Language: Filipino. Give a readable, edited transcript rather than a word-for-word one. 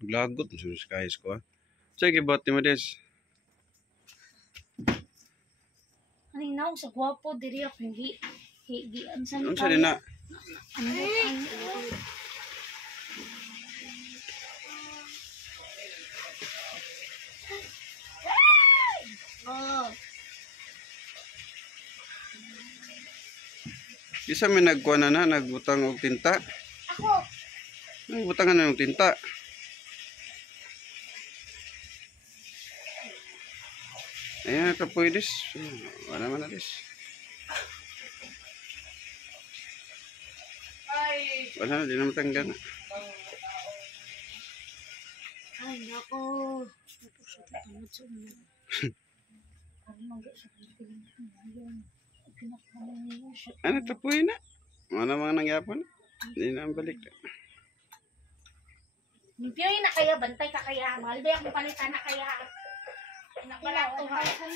Glagot sus guys ko. Sige bot mo des. Ani naong sa gwapo diri ako hindi ansan Unsa din na? Oh, Isa may nagkuha na nagbutang og tinta. ako. Nagbutangan na ng tinta. Ayan, ito po this. Wala naman na this. Wala na, di na matanggal. Ay, nako. Ito siya tatamad sa inyo. Ano nang sa piling ngayon? Pinakaman niyo siya. Ano, ito po yun na. Wala mga nangyapon. Hindi na ang balik. Limpyo na kaya, bantay ka kaya. Mahal ba yung palitan na kaya? Nakapala to ha.